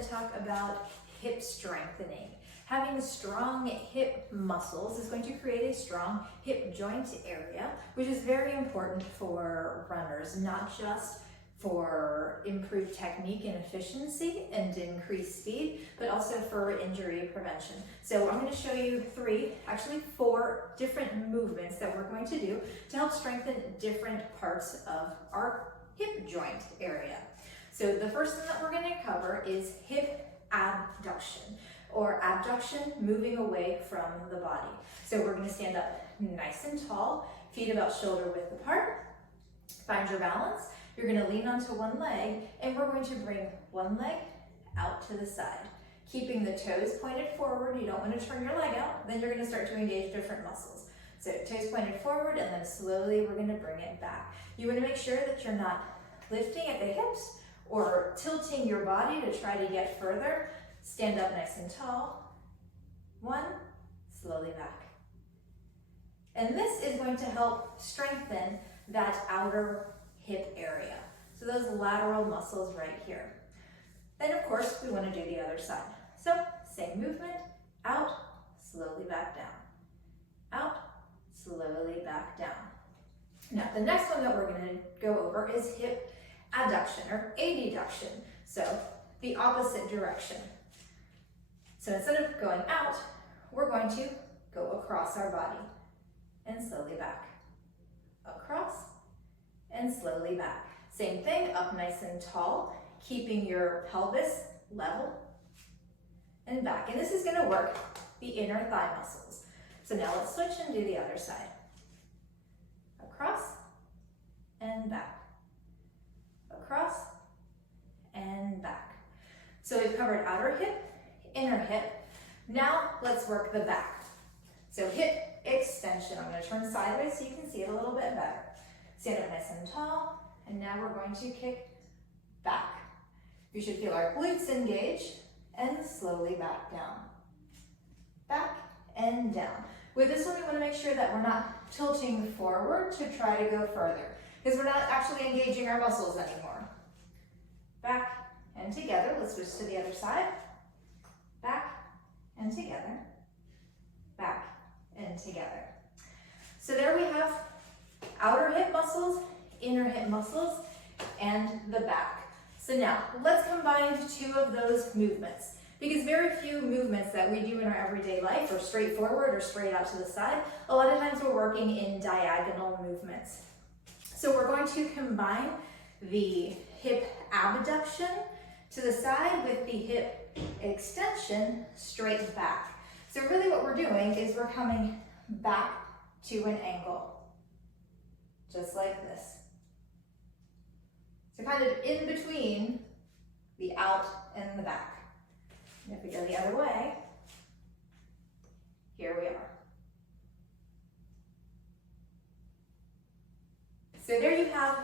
to talk about hip strengthening. Having strong hip muscles is going to create a strong hip joint area, which is very important for runners, not just for improved technique and efficiency and increased speed, but also for injury prevention. So I'm going to show you four different movements that we're going to do to help strengthen different parts of our hip joint area. So the first thing that we're going to cover is hip abduction, or abduction, moving away from the body. So we're going to stand up nice and tall, feet about shoulder width apart. Find your balance. You're going to lean onto one leg, and we're going to bring one leg out to the side, keeping the toes pointed forward. You don't want to turn your leg out, then you're going to start to engage different muscles. So toes pointed forward, and then slowly we're going to bring it back. You want to make sure that you're not lifting at the hips or tilting your body to try to get further. Stand up nice and tall. One, slowly back. And this is going to help strengthen that outer hip area. So those lateral muscles right here. Then of course, we want to do the other side. So same movement, out, slowly back down. Out, slowly back down. Now the next one that we're going to go over is hip adduction or adduction. So the opposite direction. So instead of going out, we're going to go across our body and slowly back. Across and slowly back. Same thing, up nice and tall, keeping your pelvis level and back. And this is going to work the inner thigh muscles. So now let's switch and do the other side. Across and back. Across and back. So we've covered outer hip, inner hip. Now let's work the back. So hip extension. I'm going to turn sideways so you can see it a little bit better. Stand up nice and tall, and now we're going to kick back. You should feel our glutes engage, and slowly back down. Back and down. With this one, we want to make sure that we're not tilting forward to try to go further, because we're not actually engaging our muscles anymore. Back and together. Let's switch to the other side. Back and together. Back and together. So there we have outer hip muscles, inner hip muscles, and the back. So now let's combine two of those movements, because very few movements that we do in our everyday life are straight forward or straight out to the side. A lot of times we're working in diagonal movements. So we're going to combine the hip abduction to the side with the hip extension straight back. So really what we're doing is we're coming back to an angle, just like this. So kind of in between the out and the back. And if we go the other way, here we are. So there you have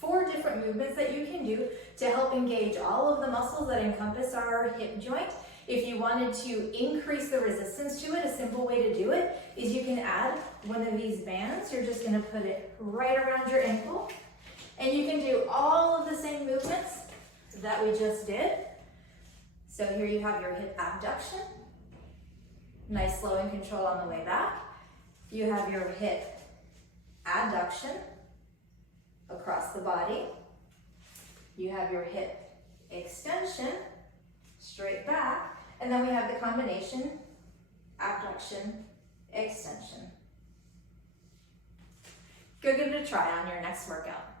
four different movements that you can do to help engage all of the muscles that encompass our hip joint. If you wanted to increase the resistance to it, a simple way to do it is you can add one of these bands. You're just going to put it right around your ankle, and you can do all of the same movements that we just did. So here you have your hip abduction, nice slow and control on the way back. You have your hip adduction across the body. You have your hip extension straight back, and then we have the combination abduction extension. Go give it a try on your next workout.